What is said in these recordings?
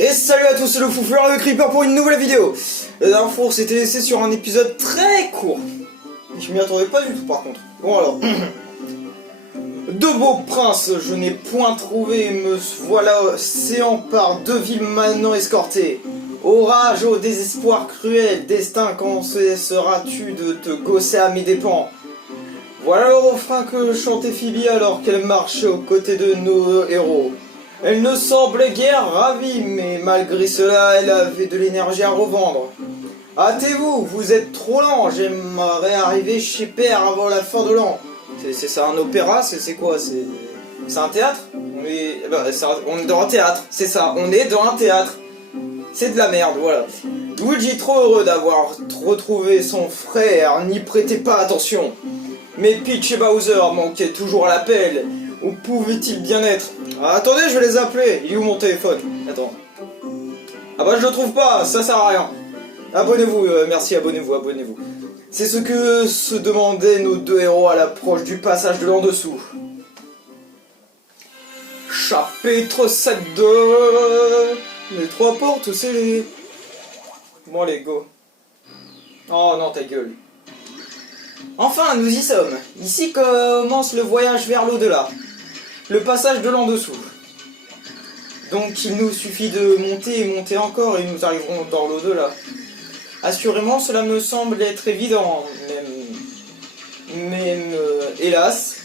Et salut à tous, c'est le Foufleur et le Creeper pour une nouvelle vidéo. La dernière fois on s'était laissé sur un épisode très court. Je m'y attendais pas du tout par contre. Bon alors. Deux beaux princes, je n'ai point trouvé, me voilà séant par deux villes maintenant escortées. Orage, au désespoir cruel, destin, quand cesseras-tu de te gausser à mes dépens? Voilà le refrain que chantait Phoebe alors qu'elle marchait aux côtés de nos héros. Elle ne semblait guère ravie, mais malgré cela, elle avait de l'énergie à revendre. Hâtez-vous, vous êtes trop lent, j'aimerais arriver chez Père avant la fin de l'an. C'est ça un opéra? C'est quoi? C'est un théâtre? On est dans un théâtre, c'est ça, on est dans un théâtre. C'est de la merde, voilà. Luigi, trop heureux d'avoir retrouvé son frère, n'y prêtait pas attention. Mais Peach et Bowser manquaient toujours à l'appel. Où pouvait-il bien être? Ah, attendez, je vais les appeler. Il est où mon téléphone? Attends. Ah bah je le trouve pas, ça sert à rien. Abonnez-vous, merci, abonnez-vous. C'est ce que se demandaient nos deux héros à l'approche du passage de l'en dessous. Chapitre 7-2. Les trois portes scellées. Bon allez, go. Oh non, ta gueule. Enfin, nous y sommes. Ici commence le voyage vers l'au-delà. Le passage de l'en dessous. Donc il nous suffit de monter et monter encore et nous arriverons dans l'au-delà. Assurément, cela me semble être évident, même hélas,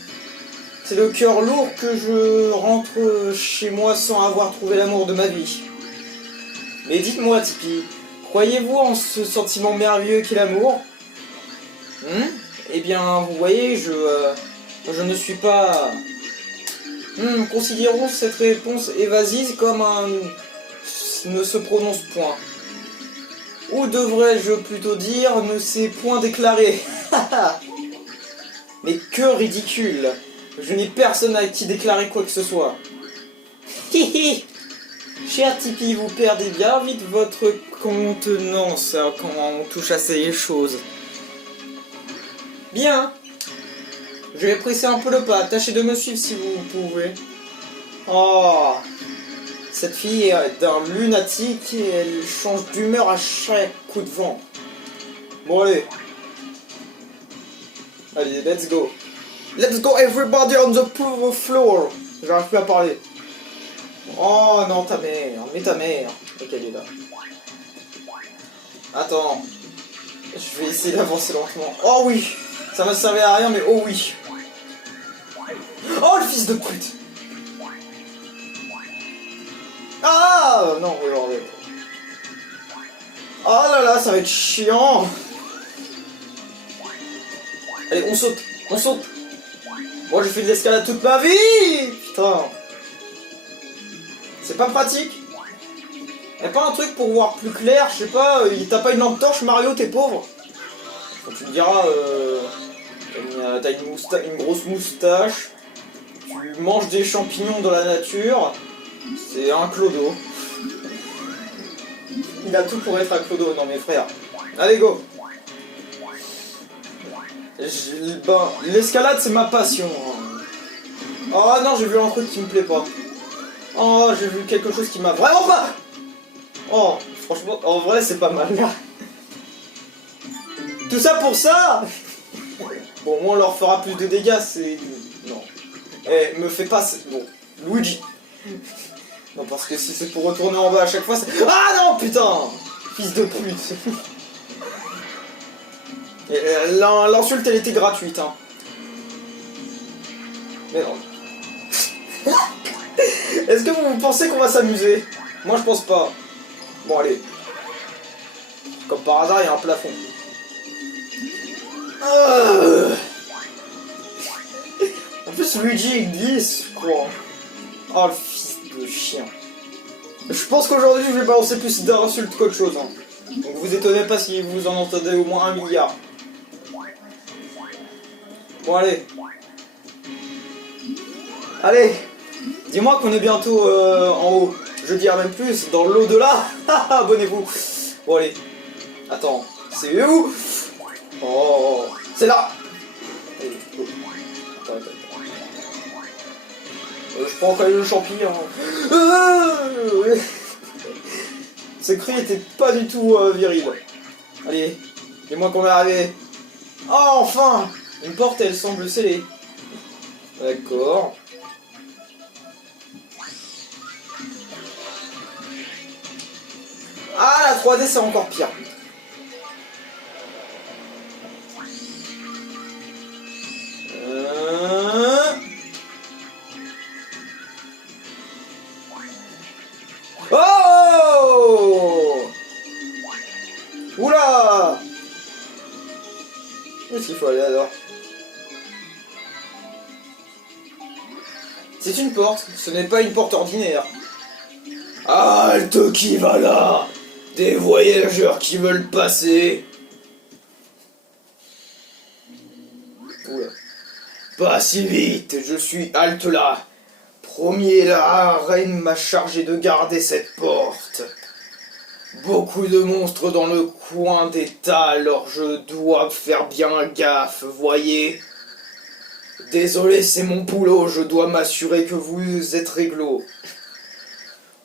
c'est le cœur lourd que je rentre chez moi sans avoir trouvé l'amour de ma vie. Mais dites-moi, Tipeee, croyez-vous en ce sentiment merveilleux qu'est l'amour? Eh bien, vous voyez, je ne suis pas... considérons cette réponse évasive comme un... ne se prononce point. Ou devrais-je plutôt dire ne s'est point déclaré. Mais que ridicule! Je n'ai personne à qui déclarer quoi que ce soit. Hihi! Cher Tipeee, vous perdez bien vite votre contenance quand on touche à ces choses. Bien. Je vais presser un peu le pas. Tâchez de me suivre si vous pouvez. Oh. Cette fille est d'un lunatique et elle change d'humeur à chaque coup de vent. Bon allez. Allez, let's go. Let's go everybody on the floor. J'arrive plus à parler. Oh non, ta mère. Mais ta mère. Ok, elle est là. Attends. Je vais essayer d'avancer lentement. Oh oui. Ça m'a servi à rien, mais oh oui. Oh, le fils de pute. Ah non, regardez. Oh là là, ça va être chiant. Allez, on saute. Moi, j'ai fait de l'escalade toute ma vie. Putain. C'est pas pratique. Y'a pas un truc pour voir plus clair, je sais pas, t'as pas une lampe torche, Mario, t'es pauvre. Quand tu me diras, t'as une grosse moustache, tu manges des champignons dans la nature, c'est un clodo. Il a tout pour être un clodo, non mes frères. Allez, go. Ben, l'escalade c'est ma passion. Oh non, j'ai vu un truc qui me plaît pas. Oh, j'ai vu quelque chose qui m'a vraiment pas... Oh, franchement, en vrai c'est pas mal. Tout ça pour ça. Bon, moi on leur fera plus de dégâts, c'est... Non. Eh, me fais pas... Bon, Luigi. Non, parce que si c'est pour retourner en bas à chaque fois, c'est... Ah non, putain. Fils de pute. L'insulte, elle était gratuite, hein. Mais non. Est-ce que vous pensez qu'on va s'amuser? Moi, je pense pas. Bon, allez. Comme par hasard, il y a un plafond. En plus, Luigi il glisse, quoi. Oh, le fils de chien. Je pense qu'aujourd'hui, je vais balancer plus d'insultes qu'autre chose. Hein. Donc, vous étonnez pas si vous en entendez au moins 1 milliard. Bon, allez. Allez. Dis-moi qu'on est bientôt en haut. Je dirais même plus, dans l'au-delà. Abonnez-vous. Bon, allez. Attends. C'est où? Oh, c'est là. Allez, go. Attends. Je prends quand même le champignon. Ce cri était pas du tout viril. Allez, dis-moi qu'on est arrivé. Oh, enfin! Une porte, elle semble scellée. D'accord. Ah, la 3D, c'est encore pire. Oh! Oula! Où est-ce qu'il faut aller alors? C'est une porte, ce n'est pas une porte ordinaire. Halte, qui va là? Des voyageurs qui veulent passer. Oula. Pas si vite, je suis halte là. Premier, la reine m'a chargé de garder cette porte. Beaucoup de monstres dans le coin des tas, alors je dois faire bien gaffe, voyez. Désolé, c'est mon boulot, je dois m'assurer que vous êtes réglo.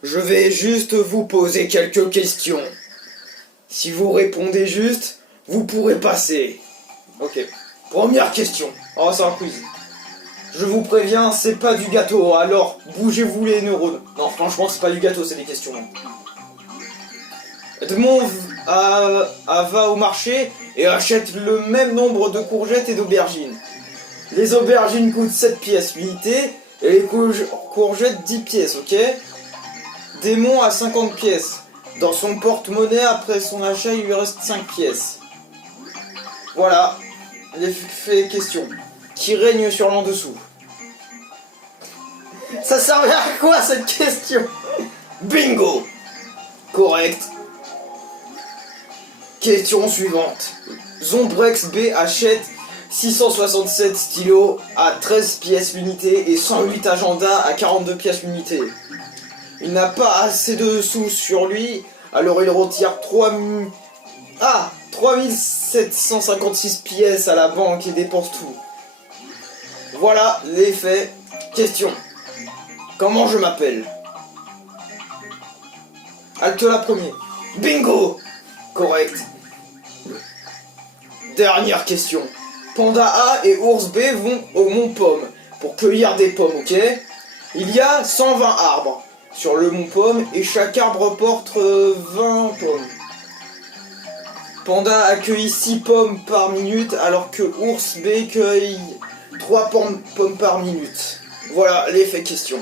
Je vais juste vous poser quelques questions. Si vous répondez juste, vous pourrez passer. Ok. Première question. Oh, c'est un quiz. Je vous préviens, c'est pas du gâteau, alors bougez-vous les neurones. Non, franchement, c'est pas du gâteau, c'est des questions. Edmond va au marché et achète le même nombre de courgettes et d'aubergines. Les aubergines coûtent 7 pièces l'unité et les courgettes 10 pièces, ok? Démon a 50 pièces. Dans son porte-monnaie, après son achat, il lui reste 5 pièces. Voilà, les faits questions. Qui règne sur l'en dessous? Ça servait à quoi cette question? Bingo! Correct. Question suivante. Zombrex B achète 667 stylos à 13 pièces l'unité et 108 agendas à 42 pièces l'unité. Il n'a pas assez de sous sur lui, alors il retire 3756 pièces à la banque et dépense tout. Voilà les faits. Question. Comment je m'appelle? Halte la premier. Bingo! Correct. Dernière question. Panda A et Ours B vont au Mont Pomme pour cueillir des pommes, ok? Il y a 120 arbres sur le Mont Pomme et chaque arbre porte 20 pommes. Panda accueille 6 pommes par minute alors que Ours B cueille 3 pommes par minute. Voilà les faits questions.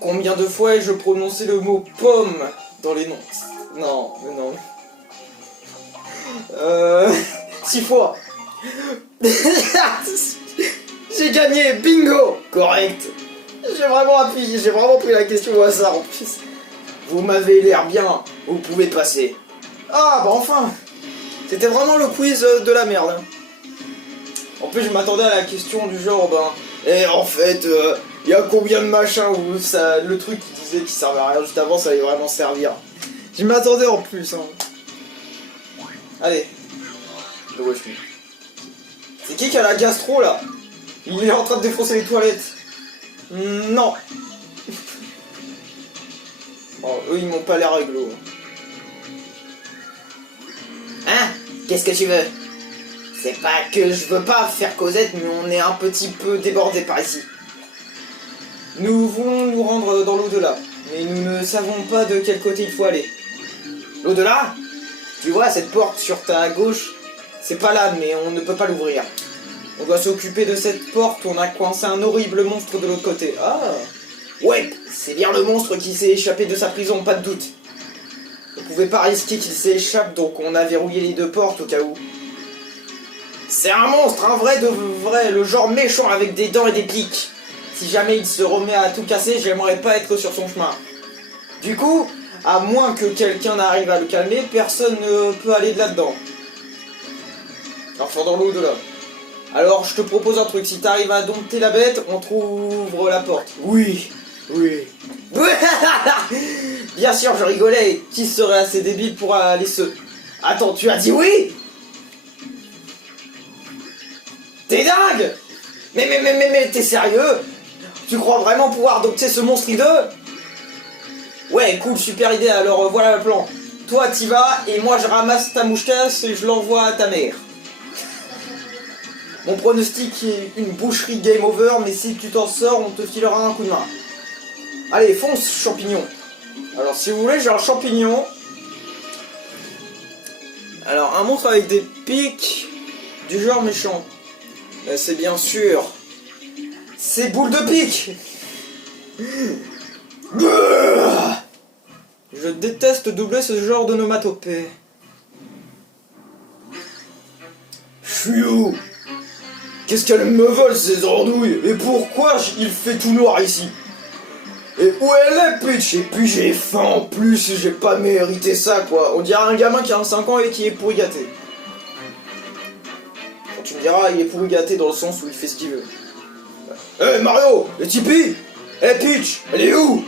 Combien de fois ai-je prononcé le mot pomme dans les noms? Non, mais non. 6 fois. J'ai gagné, bingo. Correct. J'ai vraiment pris la question au hasard en plus. Vous m'avez l'air bien, vous pouvez passer. Ah bah enfin. C'était vraiment le quiz de la merde. En plus je m'attendais à la question du genre, et en fait, il y a combien de machins où ça, le truc qui disait qu'il servait à rien juste avant, ça allait vraiment servir. Je m'attendais en plus. Hein. Allez. De où je suis. C'est qui a la gastro là? Il est en train de défoncer les toilettes. Non. Oh, eux ils m'ont pas l'air réglo. Hein? Qu'est-ce que tu veux? C'est pas que je veux pas faire Cosette, mais on est un petit peu débordé par ici. Nous voulons nous rendre dans l'au-delà, mais nous ne savons pas de quel côté il faut aller. L'au-delà? Tu vois cette porte sur ta gauche? C'est pas là, mais on ne peut pas l'ouvrir. On doit s'occuper de cette porte, on a coincé un horrible monstre de l'autre côté. Ah! Ouais, c'est bien le monstre qui s'est échappé de sa prison, pas de doute. On pouvait pas risquer qu'il s'échappe, donc on a verrouillé les deux portes au cas où. C'est un monstre, un vrai de vrai, le genre méchant avec des dents et des pics. Si jamais il se remet à tout casser, j'aimerais pas être sur son chemin. Du coup, à moins que quelqu'un n'arrive à le calmer, personne ne peut aller de là-dedans. Enfin, dans l'au-delà. Alors, je te propose un truc, si t'arrives à dompter la bête, on t'ouvre la porte. Oui, oui. Bien sûr, je rigolais, qui serait assez débile pour aller se... Attends, tu as dit oui? T'es dingue! Mais t'es sérieux? Tu crois vraiment pouvoir dompter ce monstre hideux? Ouais, cool, super idée, alors voilà le plan. Toi, t'y vas, et moi, je ramasse ta moustache et je l'envoie à ta mère. Mon pronostic est une boucherie game over, mais si tu t'en sors, on te filera un coup de main. Allez, fonce, champignon. Alors, si vous voulez, j'ai un champignon. Alors, un monstre avec des pics du genre méchant. C'est bien sûr. C'est boule de pique. Je déteste doubler ce genre d'onomatopée. Chouillou. Qu'est-ce qu'elle me vole ces andouilles? Et pourquoi il fait tout noir ici? Et où elle est, Peach? Et puis j'ai faim en plus, j'ai pas mérité ça quoi. On dirait un gamin qui a 5 ans et qui est pourri gâté. Quand tu me diras, il est pourri gâté dans le sens où il fait ce qu'il veut. Hé Mario, le Tipeee. Hé Peach, elle est où?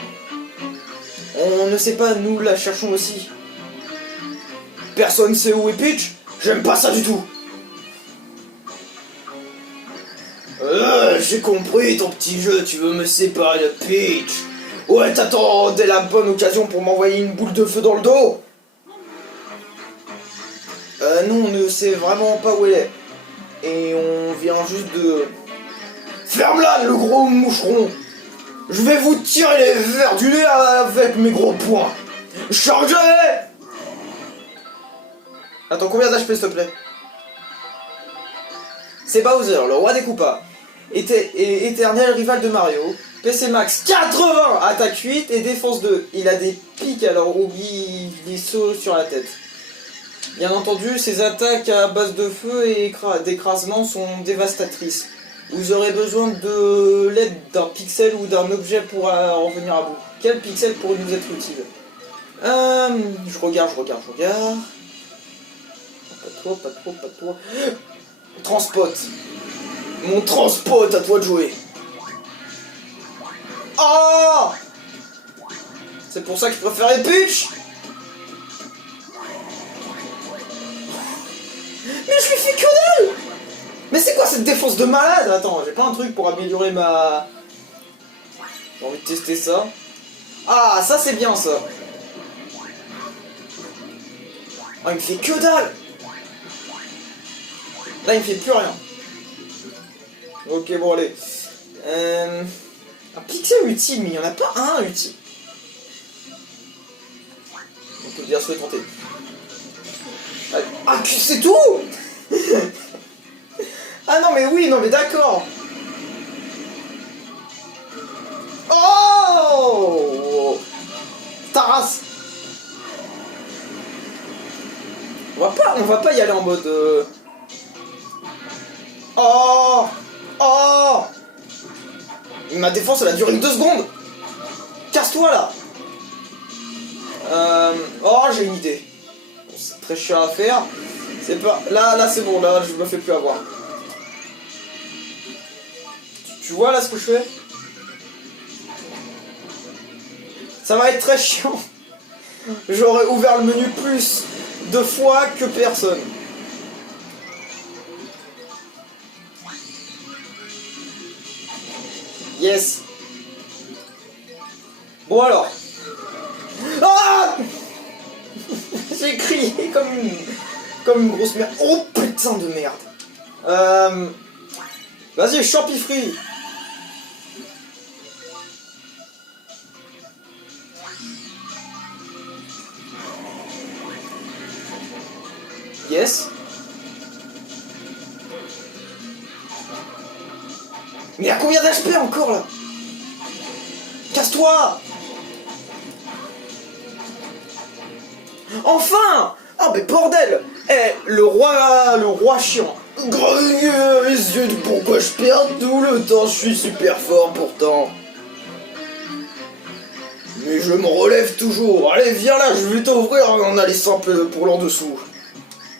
On ne sait pas, nous la cherchons aussi. Personne sait où est Peach? J'aime pas ça du tout. J'ai compris ton petit jeu, tu veux me séparer de Peach. Ouais, t'attendais la bonne occasion pour m'envoyer une boule de feu dans le dos. Non, on ne sait vraiment pas où elle est. Et on vient juste de... Ferme-la, le gros moucheron. Je vais vous tirer les verres du nez avec mes gros poings. Chargez! Attends, combien d'HP s'il te plaît? C'est Bowser, le roi des Koopas. Éternel rival de Mario. PC max 80, attaque 8 et défense 2. Il a des pics, alors oublie des sauts sur la tête. Bien entendu, ses attaques à base de feu et d'écrasement sont dévastatrices. Vous aurez besoin de l'aide d'un pixel ou d'un objet pour en venir à bout. Quel pixel pourrait nous être utile? Je regarde. Pas toi. Transport. Mon transport, à toi de jouer. Oh! C'est pour ça que je préférais Peach. Mais je lui fais que dalle. Mais c'est quoi cette défense de malade? Attends, j'ai pas un truc pour améliorer ma... J'ai envie de tester ça. Ah, ça c'est bien ça. Ah, il me fait que dalle. Là, il me fait plus rien. Ok, bon, allez. Un pixel utile, mais il n'y en a pas un utile. On peut bien se le tenter. Allez. Ah, c'est tout. Ah non, mais oui, non, mais d'accord. Oh, Taras. On va pas y aller en mode... Oh. Oh. Ma défense, elle a duré que 2 secondes. Casse-toi, là. Oh, j'ai une idée. Bon, c'est très chiant à faire. C'est pas... Là, c'est bon. Là, je me fais plus avoir. Tu vois, là, ce que je fais? Ça va être très chiant. J'aurais ouvert le menu plus de fois que personne. Yes. Bon alors. Ah. J'ai crié comme une grosse merde. Oh putain de merde. Vas-y, champifruit. Yes. Mais il y a combien d'HP encore là? Casse-toi! Enfin! Oh mais bordel! Eh, le roi chiant. Grenier, pourquoi je perds tout le temps? Je suis super fort pourtant. Mais je me relève toujours. Allez, viens là, je vais t'ouvrir en laissant un peu pour l'en dessous.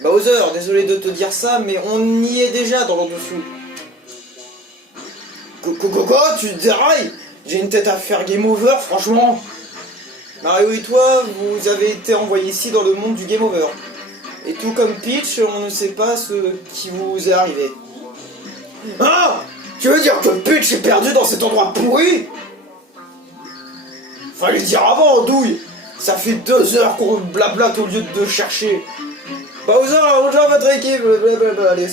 Bowser, désolé de te dire ça, mais on y est déjà dans l'en dessous. Quoi? Tu dérailles? J'ai une tête à faire game over, franchement. Mario et toi, vous avez été envoyés ici dans le monde du game over. Et tout comme Peach, on ne sait pas ce qui vous est arrivé. Ah! Tu veux dire que Peach est perdu dans cet endroit pourri? Fallait le dire avant, douille. Ça fait 2 heures qu'on blablate au lieu de chercher. Bowser a rejoint votre équipe, blablabla, allez.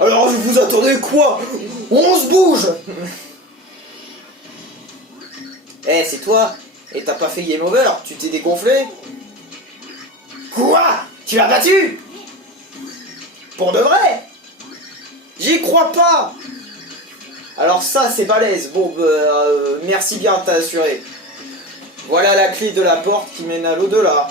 Alors vous attendez quoi? On se bouge. Eh, c'est toi. Et t'as pas fait game over, tu t'es dégonflé? Quoi? Tu l'as battu? Pour de vrai? J'y crois pas. Alors ça, c'est balèze. Bon, merci bien, t'as assuré. Voilà la clé de la porte qui mène à l'au-delà.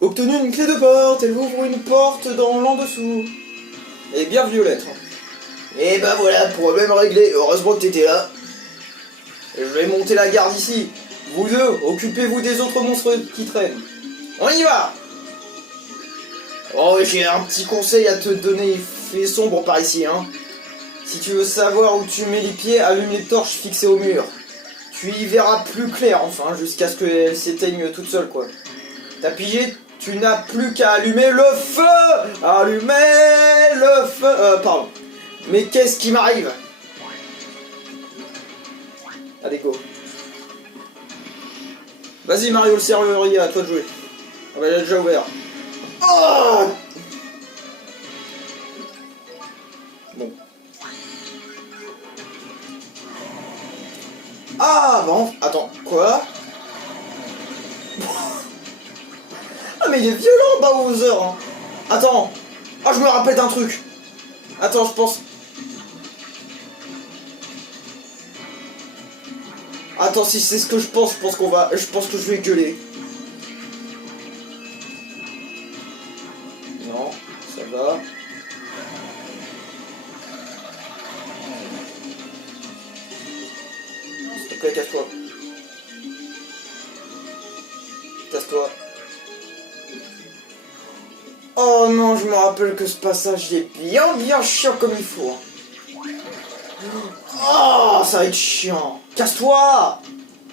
Obtenu une clé de porte, elle ouvre une porte dans l'en dessous. Et bien violette. Et ben voilà, problème réglé. Heureusement que t'étais là. Je vais monter la garde ici. Vous deux, occupez-vous des autres monstres qui traînent. On y va. Oh, j'ai un petit conseil à te donner. Il fait sombre par ici, hein. Si tu veux savoir où tu mets les pieds, allume les torches fixées au mur. Tu y verras plus clair, enfin, jusqu'à ce qu'elles s'éteignent toutes seules, quoi. T'as pigé? Tu n'as plus qu'à allumer le feu. Allumer le feu. Pardon. Mais qu'est-ce qui m'arrive? Allez, go. Vas-y, Mario le serrurier, à toi de jouer. Ah bah, il a déjà ouvert. Oh! Bon. Ah, bon, attends, quoi? Ah, mais il est violent, Bowser, hein. Attends. Ah, je me rappelle d'un truc. Attends, je pense... Attends, si c'est ce que je pense qu'on va... Je pense que je vais gueuler. Non, ça va. S'il te plaît, casse-toi. Casse-toi. Oh non, je me rappelle que ce passage est bien chiant comme il faut. Oh, ça va être chiant. Casse-toi.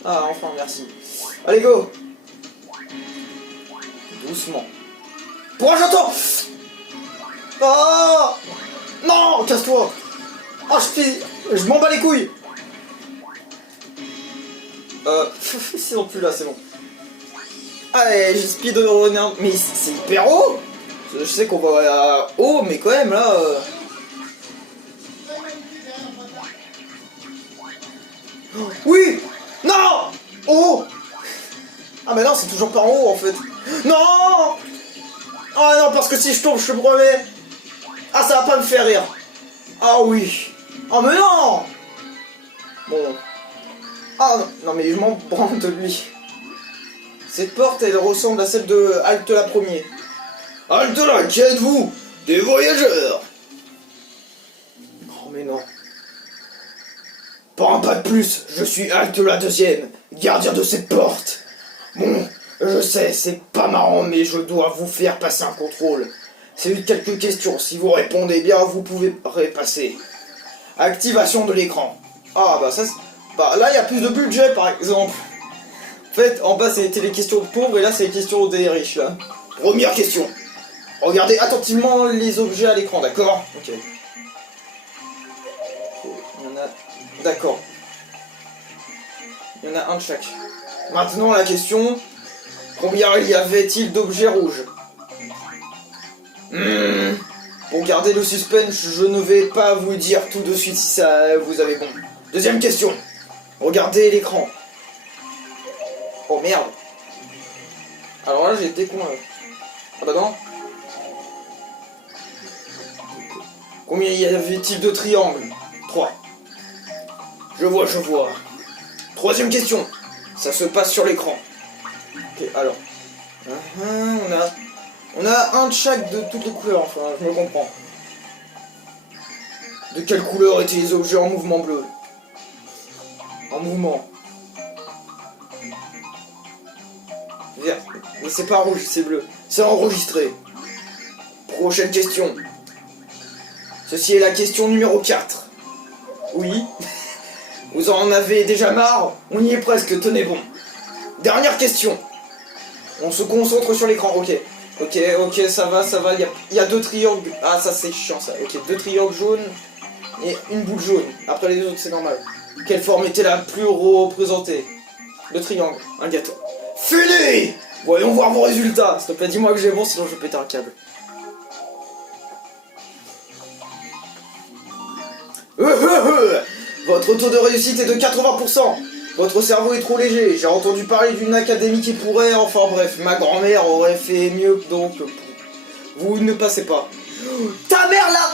Ah, enfin, merci. Allez, go. Doucement. Pourquoi j'entends? Oh non, casse-toi. Oh, je m'en bats les couilles. C'est non plus là, c'est bon. Allez, j'ai speedrunner. Mais c'est hyper haut. Je sais qu'on va haut, mais quand même, là... Oui. Non. Oh. Ah mais non, c'est toujours pas en haut, en fait. Non. Ah non, parce que si je tombe, je te promets. Ah, ça va pas me faire rire. Ah oui. Oh mais non. Bon. Ah non, non mais je m'en branle de lui. Cette porte, elle ressemble à celle de Halte la Premier. Halte là, qui êtes-vous? Des voyageurs. Oh mais non. Pas un pas de plus, je suis Halte la Deuxième, gardien de cette porte. Bon, je sais, c'est pas marrant, mais je dois vous faire passer un contrôle. C'est quelques questions, si vous répondez bien, vous pouvez repasser. Activation de l'écran. Ah bah ça, bah là il y a plus de budget par exemple. En fait, en bas c'était les questions de pauvres et là c'est les questions des riches là. Première question. Regardez attentivement les objets à l'écran, d'accord? Ok. Il y en a... D'accord. Il y en a un de chaque. Maintenant la question... Combien y avait-il d'objets rouges? Pour garder le suspense, je ne vais pas vous dire tout de suite si ça vous avez bon. Deuxième question. Regardez l'écran. Oh merde. Alors là j'ai été con. Ah bah non. Combien y avait-il de triangles? 3. Je vois. Troisième question. Ça se passe sur l'écran. Ok, alors. On a un de chaque de toutes les couleurs, enfin, je me comprends. De quelle couleur étaient les objets en mouvement bleu? En mouvement. Vert. Mais c'est pas rouge, c'est bleu. C'est enregistré. Prochaine question. Ceci est la question numéro 4. Oui. Vous en avez déjà marre? On y est presque, tenez bon. Dernière question. On se concentre sur l'écran, ok. Ok, ça va, il y a 2 triangles. Ah, ça c'est chiant ça. Ok, 2 triangles jaunes et une boule jaune. Après les autres, c'est normal. Quelle forme était la plus représentée? Le triangle, un gâteau. Fini! Voyons voir vos résultats. S'il te plaît, dis-moi que j'ai bon, sinon je vais péter un câble. Votre taux de réussite est de 80%. Votre cerveau est trop léger. J'ai entendu parler d'une académie qui pourrait... Enfin bref, ma grand-mère aurait fait mieux, donc... Vous ne passez pas. Ta mère là.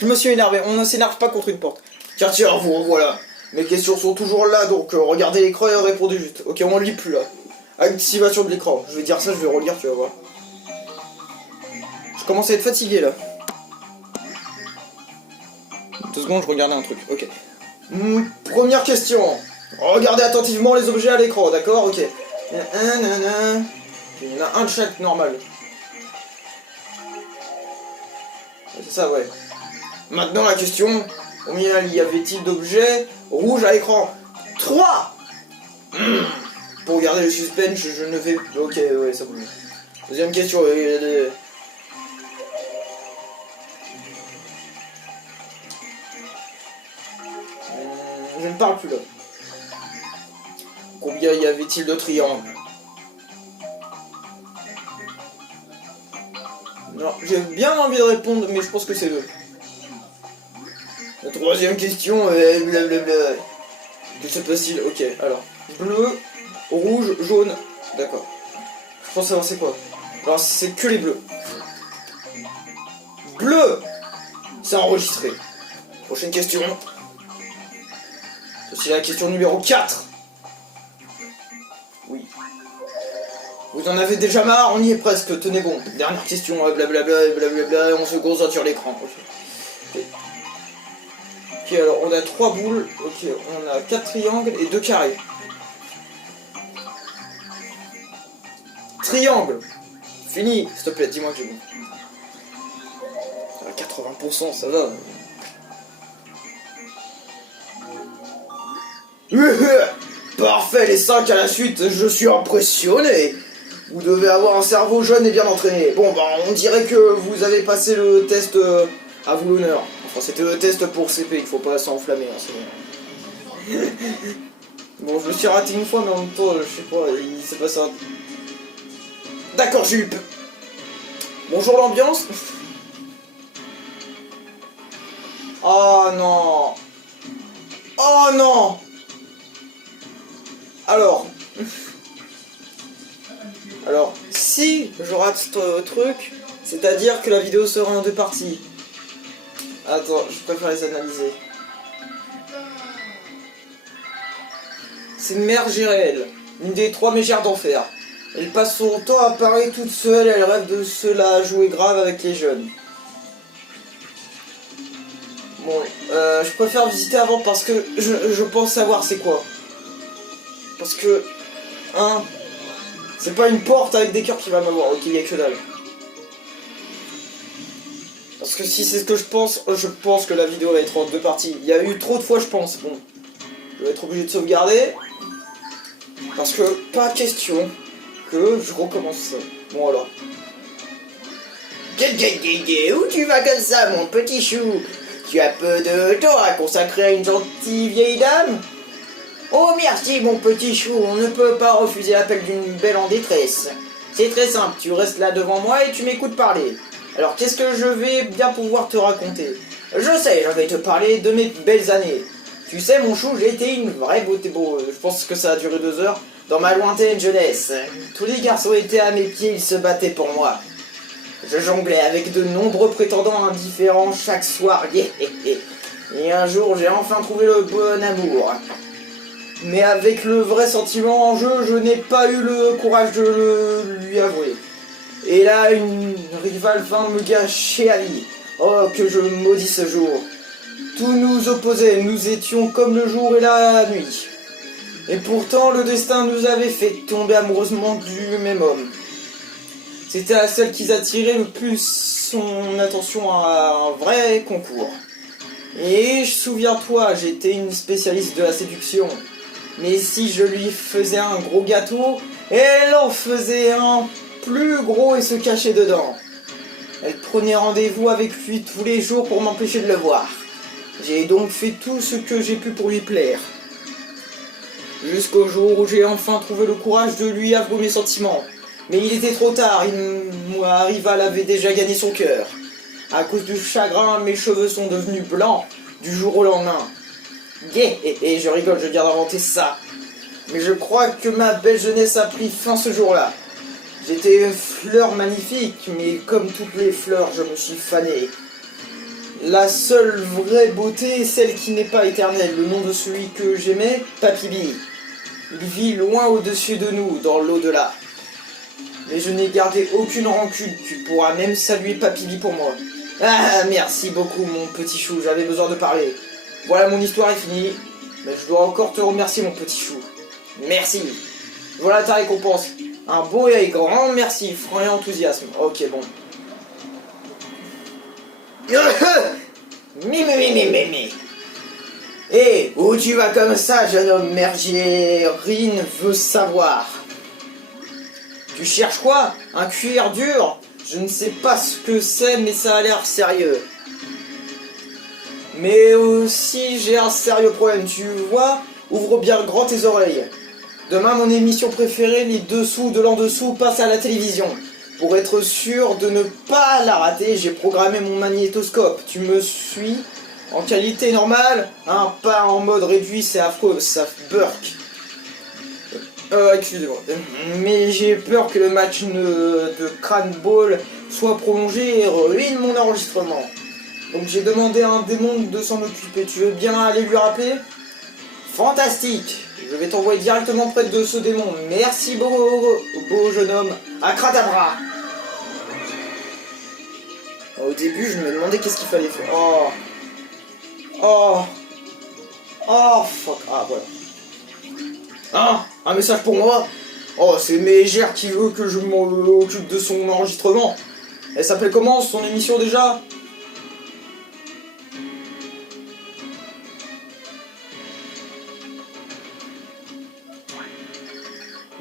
Je me suis énervé. On ne s'énerve pas contre une porte. Tiens, vous revoilà. Mes questions sont toujours là, donc regardez l'écran et répondez juste. Ok, on lit plus là. Activation de l'écran. Je vais dire ça, je vais relire, tu vas voir. Je commence à être fatigué là. 2 secondes, je regardais un truc. Ok. Première question. Regardez attentivement les objets à l'écran, d'accord? Ok. Il y en a un de chaque normal. C'est ça, ouais. Maintenant la question. Combien y avait-il d'objets rouges à l'écran? 3. Pour garder le suspense, je ne vais... Ok, ouais, ça bouge. Deuxième question. Je ne parle plus là. Combien y avait-il de triangles? Non, j'ai bien envie de répondre, mais je pense que c'est 2. La troisième question, blablabla. Que se passe-t-il? Ok, alors. Bleu, rouge, jaune. D'accord. Je pense savoir c'est quoi. Alors, c'est que les bleus. Bleu! C'est enregistré. Prochaine question. Ceci est la question numéro 4. Oui. Vous en avez déjà marre, on y est presque, tenez bon. Dernière question, blablabla, blablabla, on se concentre sur l'écran. Ok, alors on a 3 boules, ok, on a 4 triangles et 2 carrés. Triangle. Fini, s'il te plaît, dis-moi que j'ai bon. 80%, ça va. Parfait, les 5 à la suite, je suis impressionné. Vous devez avoir un cerveau jeune et bien entraîné. Bon, bah, on dirait que vous avez passé le test à vous l'honneur. Enfin, c'était le test pour CP, il faut pas s'enflammer, hein, c'est bon. Bon, je me suis raté une fois, mais en même temps, je sais pas, il s'est passé un... D'accord, j'ai eu peur. Bonjour l'ambiance. Oh non. Oh non. Alors, si je rate ce truc, c'est-à-dire que la vidéo sera en 2 parties. Attends, je préfère les analyser. C'est Mère Gérelle, une des 3 mégères d'enfer. Elle passe son temps à parler toute seule, elle rêve de cela jouer grave avec les jeunes. Bon, je préfère visiter avant parce que je pense savoir c'est quoi. Parce que, hein, c'est pas une porte avec des cœurs qui va m'avoir, ok, il y a que dalle. Parce que si c'est ce que je pense que la vidéo va être en 2 parties. Il y a eu trop de fois, je pense, bon. Je vais être obligé de sauvegarder. Parce que, pas question que je recommence ça. Bon alors. Où tu vas comme ça, mon petit chou? Tu as peu de temps à consacrer à une gentille vieille dame? Oh merci mon petit chou, on ne peut pas refuser l'appel d'une belle en détresse. C'est très simple, tu restes là devant moi et tu m'écoutes parler. Alors qu'est-ce que je vais bien pouvoir te raconter? Je sais, je vais te parler de mes belles années. Tu sais mon chou, j'ai été une vraie beauté. Bon, je pense que ça a duré 2 heures. Dans ma lointaine jeunesse, tous les garçons étaient à mes pieds, ils se battaient pour moi. Je jonglais avec de nombreux prétendants indifférents chaque soir. Et un jour, j'ai enfin trouvé le bon amour. Mais avec le vrai sentiment en jeu, je n'ai pas eu le courage de le lui avouer. Et là, une rivale vint me gâcher la vie. Oh, que je maudis ce jour. Tout nous opposait, nous étions comme le jour et la nuit. Et pourtant, le destin nous avait fait tomber amoureusement du même homme. C'était la seule qui attirait le plus son attention à un vrai concours. Et souviens-toi, j'étais une spécialiste de la séduction. Mais si je lui faisais un gros gâteau, elle en faisait un plus gros et se cachait dedans. Elle prenait rendez-vous avec lui tous les jours pour m'empêcher de le voir. J'ai donc fait tout ce que j'ai pu pour lui plaire. Jusqu'au jour où j'ai enfin trouvé le courage de lui avouer mes sentiments. Mais il était trop tard, ma rivale avait déjà gagné son cœur. À cause du chagrin, mes cheveux sont devenus blancs du jour au lendemain. Gay, et je rigole, je viens d'inventer ça. Mais je crois que ma belle jeunesse a pris fin ce jour-là. J'étais une fleur magnifique, mais comme toutes les fleurs, je me suis fané. La seule vraie beauté est celle qui n'est pas éternelle. Le nom de celui que j'aimais, Papy B. Il vit loin au-dessus de nous, dans l'au-delà. Mais je n'ai gardé aucune rancune, tu pourras même saluer Papy B pour moi. Ah, merci beaucoup mon petit chou, j'avais besoin de parler. Voilà, mon histoire est finie, mais je dois encore te remercier mon petit chou. Merci. Voilà ta récompense. Un beau et grand merci, franc et enthousiasme. Ok, bon. Mais. Eh, où tu vas comme ça, jeune homme mergier? Rine veut savoir. Tu cherches quoi? Un cuir dur? Je ne sais pas ce que c'est, mais ça a l'air sérieux. Mais aussi, j'ai un sérieux problème, tu vois? Ouvre bien grand tes oreilles. Demain, mon émission préférée, les dessous de l'en dessous, passe à la télévision. Pour être sûr de ne pas la rater, j'ai programmé mon magnétoscope. Tu me suis? En qualité normale, hein, pas en mode réduit, c'est affreux, ça burk. Excusez-moi. Mais j'ai peur que le match de Crane Ball soit prolongé et ruine mon enregistrement. Donc j'ai demandé à un démon de s'en occuper. Tu veux bien aller lui rappeler? Fantastique! Je vais t'envoyer directement près de ce démon. Merci beau jeune homme. Akradabra! Au début, je me demandais qu'est-ce qu'il fallait faire. Oh, fuck. Ah, voilà. Ah, un message pour moi? Oh, c'est Mégère qui veut que je m'occupe de son enregistrement. Elle s'appelle comment, son émission déjà?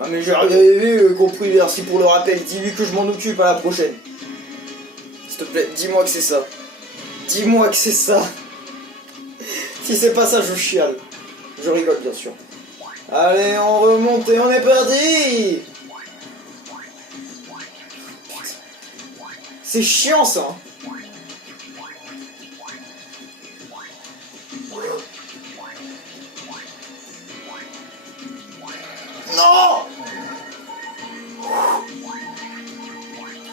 Ah, mais j'ai rien compris, merci pour le rappel. Dis-lui que je m'en occupe, à la prochaine. S'il te plaît, dis-moi que c'est ça. Dis-moi que c'est ça. Si c'est pas ça, je chiale. Je rigole, bien sûr. Allez, on remonte et on est parti. C'est chiant, ça. Non.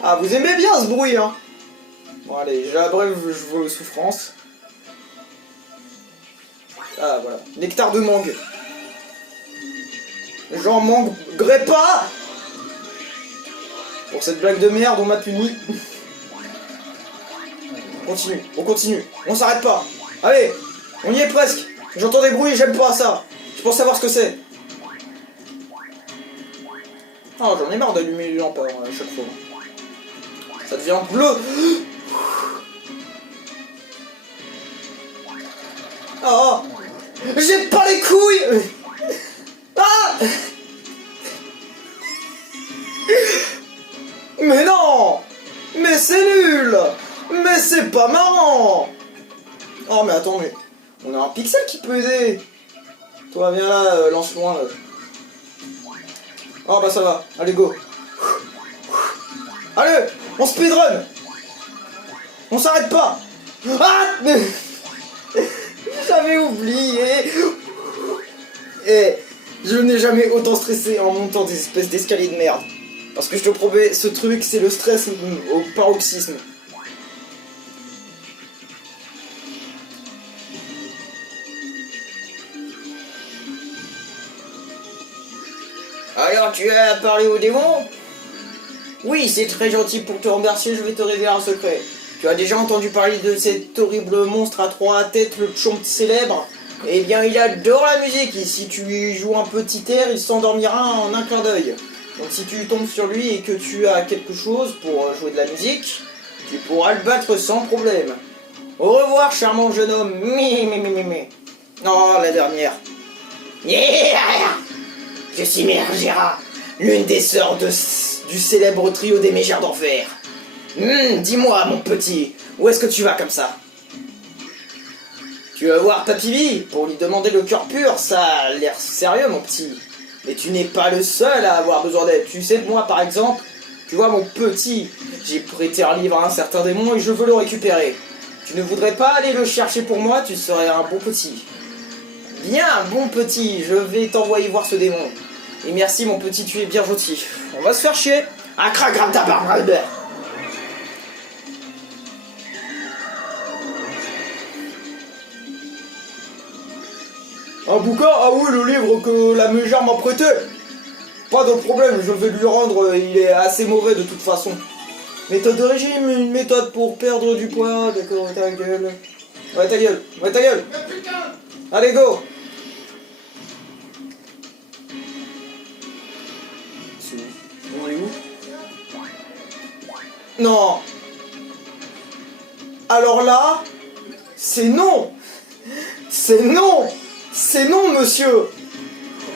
Ah, vous aimez bien ce bruit, hein? Bon, allez, j'abrève vos souffrances. Ah, voilà. Nectar de mangue. Genre mangue gréppa. Pour cette blague de merde, on m'a puni. On continue. On s'arrête pas. Allez, on y est presque. J'entends des bruits, j'aime pas ça. Je pense savoir ce que c'est. Oh, j'en ai marre d'allumer les lampes à chaque fois. Ça devient bleu. Oh, j'ai pas les couilles. Ah. Mais non. Mais c'est nul. Mais c'est pas marrant. Oh, mais attends, mais on a un pixel qui peut aider. Toi, viens là, lance-moi. Oh, bah ça va. Allez, go. Allez, on speedrun. On s'arrête pas. Ah, mais... J'avais oublié. Et je n'ai jamais autant stressé en montant des espèces d'escaliers de merde. Parce que je te promets, ce truc, c'est le stress au paroxysme. Alors, tu as parlé au démon? Oui, c'est très gentil. Pour te remercier, je vais te révéler un secret. Tu as déjà entendu parler de cet horrible monstre à 3 têtes, le Tchomp célèbre? Eh bien, il adore la musique, et si tu lui joues un petit air, il s'endormira en un clin d'œil. Donc si tu tombes sur lui et que tu as quelque chose pour jouer de la musique, tu pourras le battre sans problème. Au revoir, charmant jeune homme. Oh, la dernière. Yeah! Je suis Mégère, l'une des sœurs du célèbre trio des Mégères d'Enfer. Dis-moi, mon petit, où est-ce que tu vas comme ça? Tu vas voir Papy Bee pour lui demander le cœur pur, ça a l'air sérieux, mon petit. Mais tu n'es pas le seul à avoir besoin d'aide. Tu sais, moi, par exemple, tu vois, mon petit, j'ai prêté un livre à un certain démon et je veux le récupérer. Tu ne voudrais pas aller le chercher pour moi? Tu serais un bon petit. Bien, bon petit, je vais t'envoyer voir ce démon. Et merci, mon petit, tu es bien gentil. On va se faire chier. Ah, crac, grave ta barbe, Albert. Un bouquin? Ah oui, le livre que la mégère m'a prêté. Pas de problème, je vais lui rendre, il est assez mauvais de toute façon. Méthode de régime, une méthode pour perdre du poids, d'accord, ta gueule. Ouais, ta gueule, ouais, ta gueule. Allez, go. On est où? Non. Alors là, c'est non. C'est non. C'est non, monsieur.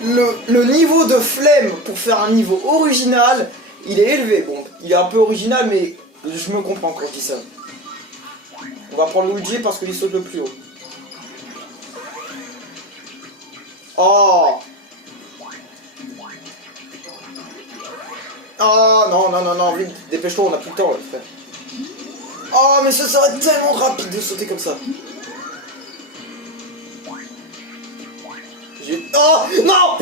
Le niveau de flemme pour faire un niveau original, il est élevé. Bon, il est un peu original, mais je me comprends quand je dis ça. On va prendre Luigi parce qu'il saute le plus haut. Oh. Oh non, non, non, non, vite, dépêche-toi, on a plus le temps, là, frère. Oh, mais ce serait tellement rapide de sauter comme ça. Oh, non.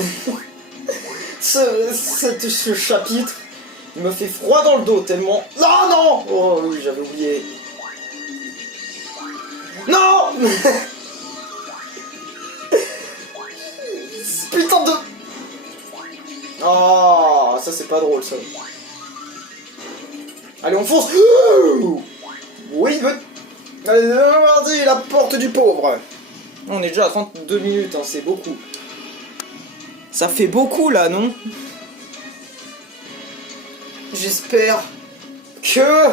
ce chapitre, il me fait froid dans le dos, tellement... Non, non. Oh, oui, j'avais oublié. Non. Putain de... Oh, ça c'est pas drôle, ça. Allez, on fonce. Oui, allez, vas-y, la porte du pauvre. On est déjà à 32 minutes, hein, c'est beaucoup. Ça fait beaucoup, là, non? J'espère que...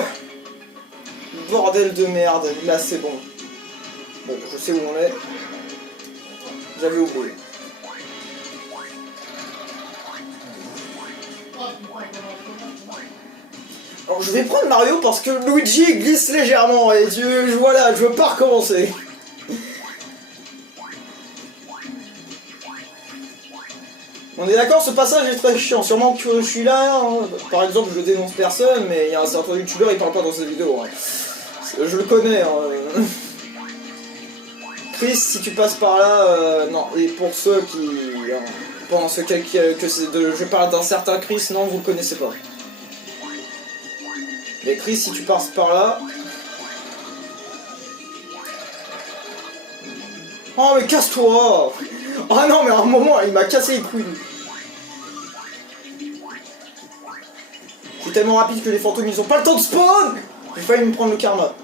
Bordel de merde, là, c'est bon. Bon, je sais où on est. J'avais oublié. Alors je vais prendre Mario parce que Luigi glisse légèrement et voilà, je veux pas recommencer. On est d'accord, ce passage est très chiant. Sûrement que je suis là, hein. Par exemple, je dénonce personne, mais il y a un certain youtubeur, il parle pas dans ses vidéos. Hein. Je le connais. Hein. Chris, si tu passes par là, non. Et pour ceux qui pensent que je parle d'un certain Chris, non, vous le connaissez pas. Mais Chris, si tu passes par là... Oh, mais casse-toi! Oh non, mais à un moment, il m'a cassé les couilles. Je suis tellement rapide que les fantômes, ils ont pas le temps de spawn! J'ai failli me prendre le karma.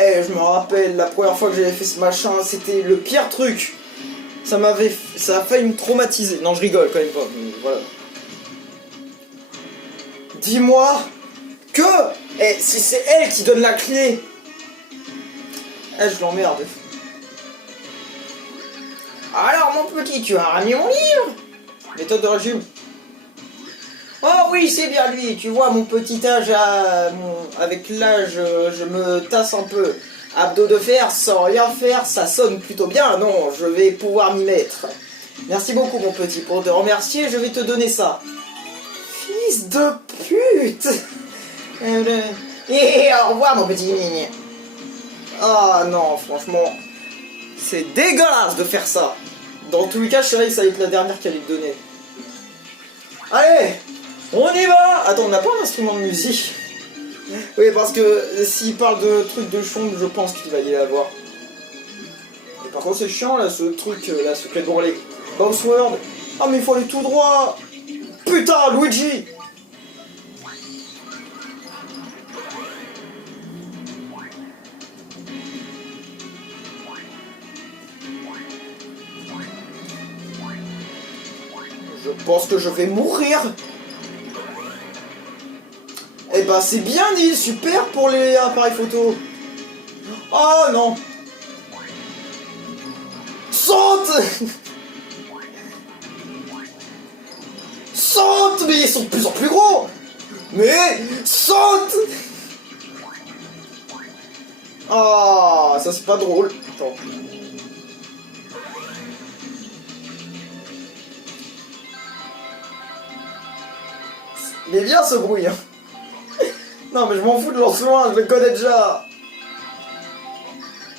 Eh, je me rappelle, la première fois que j'avais fait ce machin, c'était le pire truc. Ça a failli me traumatiser. Non, je rigole quand même pas, mais voilà. Dis-moi que... Eh, si c'est elle qui donne la clé... Eh, je l'emmerde. Alors, mon petit, tu as ramené mon livre? Méthode de régime. Oh oui, c'est bien lui. Tu vois, mon petit âge, avec l'âge, je me tasse un peu. Abdos de fer, sans rien faire, ça sonne plutôt bien. Non, je vais pouvoir m'y mettre. Merci beaucoup, mon petit. Pour te remercier, je vais te donner ça. Fils de pute. Et au revoir, mon petit. Ah non, franchement, c'est dégueulasse de faire ça. Dans tous les cas, je savais que ça allait être la dernière qu'elle allait te donner. Allez, on y va. Attends, on n'a pas un instrument de musique? Oui, parce que s'il parle de trucs de chombe, je pense qu'il va y avoir. Mais par contre, c'est chiant, là, ce truc, là, ce clé de branler. Bounce World. Ah, mais il faut aller tout droit. Putain, Luigi. Je pense que je vais mourir. Eh ben c'est bien Neil, super pour les appareils photo. Oh non. Saute. Saute. Mais ils sont de plus en plus gros. Mais saute. Ah, ça c'est pas drôle. Attends. Il est bien ce bruit, hein. Non mais je m'en fous de Lancelot, je le connais déjà.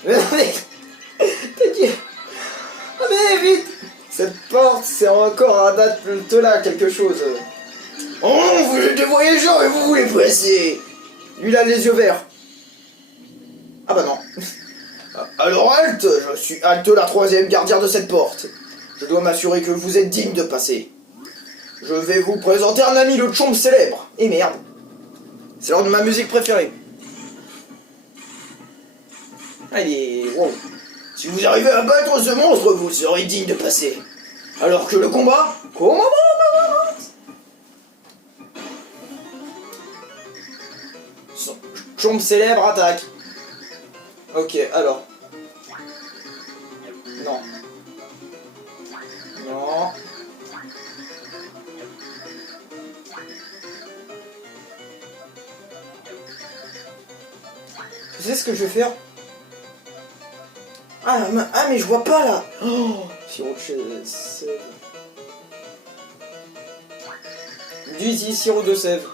Mais t'as dit... Ah mais vite. Cette porte, c'est encore un date de là, quelque chose. Oh, vous êtes des voyageurs et vous voulez passer. Lui, il a les yeux verts. Ah bah non. Alors halte, je suis Halte la troisième gardienne de cette porte. Je dois m'assurer que vous êtes digne de passer. Je vais vous présenter un ami, le Chomp célèbre. Et merde. C'est l'heure de ma musique préférée. Ah, il est... Wow. Si vous arrivez à battre ce monstre, vous serez digne de passer. Alors que le combat... Comment Chomp célèbre attaque. Ok, alors. Non. Non. Tu sais ce que je vais faire? Ah mais je vois pas là. Oh, sirop de sève. Luigi utilise sirop de sève.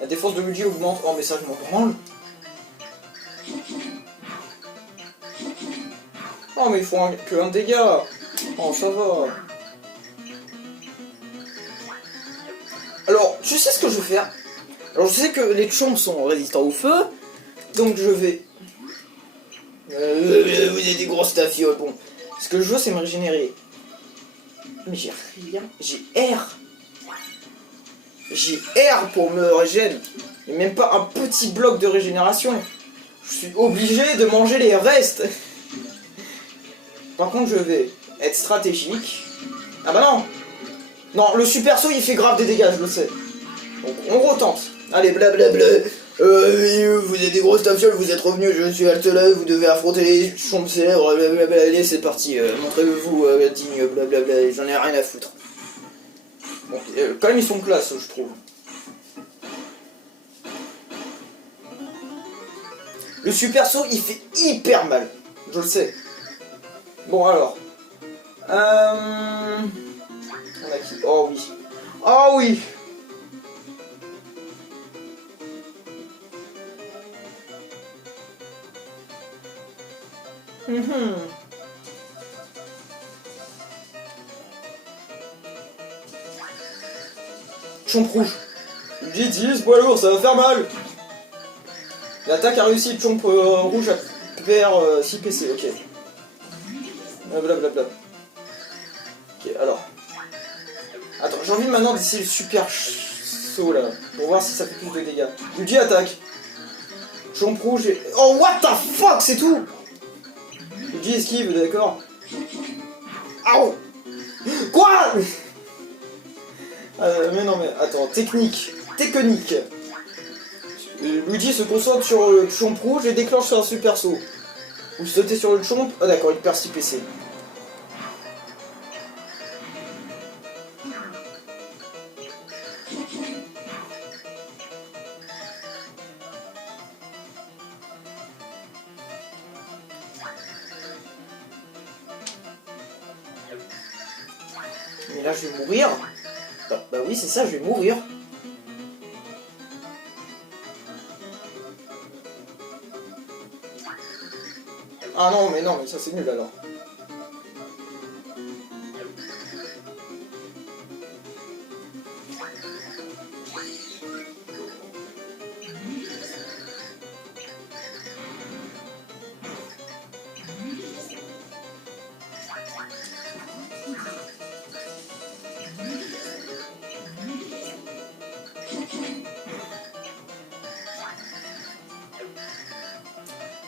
La défense de Luigi augmente. Oh mais ça je m'en branle. Oh mais il faut que un dégât. Oh ça va. Alors, tu sais ce que je vais faire? Alors je sais que les chomps sont résistants au feu. Donc je vais... vous êtes des grosses tafioles. Bon, ce que je veux c'est me régénérer. Mais j'ai rien. J'ai R. J'ai R pour me régénérer. Et même pas un petit bloc de régénération. Je suis obligé de manger les restes. Par contre je vais être stratégique. Ah bah non. Non, le super saut il fait grave des dégâts, je le sais. Donc on retente. Allez, blablabla. Vous êtes des grosses tafioles, vous êtes revenus, je suis Altela, vous devez affronter les chomps célèbres, blablabla, allez, c'est parti, montrez-vous digne, blablabla, j'en ai rien à foutre. Bon, quand même ils sont classe, je trouve. Le super saut, il fait hyper mal, je le sais. Bon alors. On a qui? Oh oui. Oh oui. Chomp rouge. Luigi utilise poids lourd, ça va faire mal. L'attaque a réussi, le chomp rouge perd 6 PC, ok. Blablabla. Ok, alors. Attends, j'ai envie maintenant d'essayer le super saut là, pour voir si ça fait plus de dégâts. Luigi attaque. Chomp rouge et... Oh what the fuck, c'est tout. Luigi esquive, d'accord. Aouh. Quoi? Mais non mais attends, technique. Luigi se concentre sur le chomp rouge et déclenche un super saut. Vous sautez sur le chomp. Ah d'accord, il perd 6 PC. Mais là je vais mourir. Bah oui c'est ça, je vais mourir. Ah non mais ça c'est nul alors.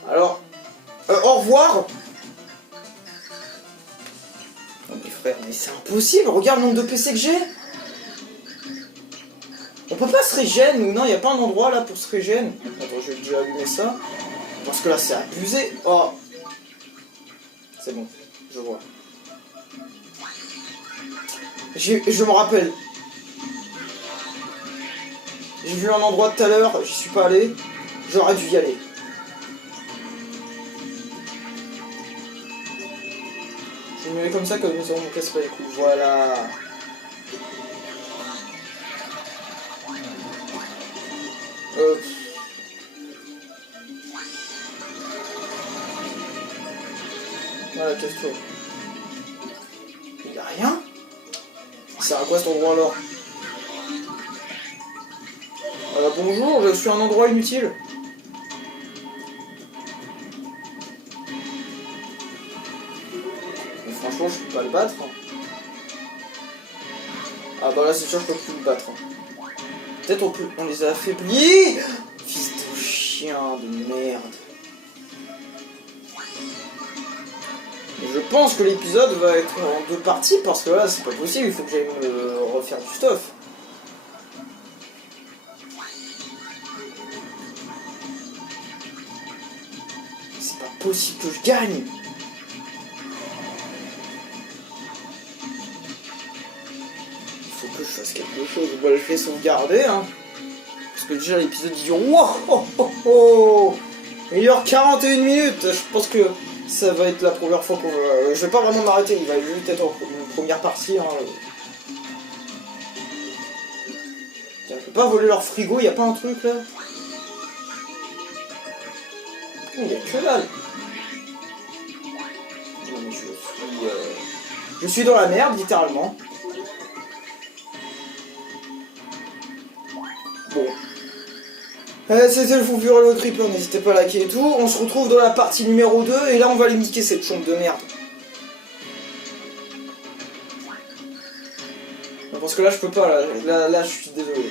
Alors, au revoir. Non mais frère, mais c'est impossible, regarde le nombre de PC que j'ai. On peut pas se régène ou non, il y a pas un endroit là pour se régène. Attends, je vais déjà allumer ça. Parce que là c'est abusé. Oh. C'est bon, je vois. Je me rappelle. J'ai vu un endroit tout à l'heure, j'y suis pas allé. J'aurais dû y aller. Je me mets comme ça, comme ça on me casse pas les couilles. Voilà. Voilà, casse-toi. Il y a rien. Ça sert à quoi cet endroit alors? Bonjour, je suis un endroit inutile. Mais franchement, je peux pas le battre. Ah bah là, c'est sûr que je peux plus le battre. Peut-être on les a affaiblis. Fils de chien de merde. Et je pense que l'épisode va être en 2 parties parce que là, c'est pas possible. Il faut que j'aille me refaire du stuff. C'est pas possible que je gagne. Il faut que je fasse quelque chose. Bah, je vais sauvegarder, hein. Parce que déjà l'épisode il dure. Wow, oh, oh, oh. Il dure 41 minutes. Je pense que ça va être la première fois qu'on va... Je vais pas vraiment m'arrêter. Il va juste être une première partie. Hein. Tiens, je peux pas voler leur frigo. Y a pas un truc là? Il y a que dalle. Non, mais je suis dans la merde littéralement. Bon. C'était le Fou Furieux le Creeper, n'hésitez pas à liker et tout. On se retrouve dans la partie numéro 2 et là on va aller niquer cette chompe de merde. Parce que là je peux pas, là je suis désolé.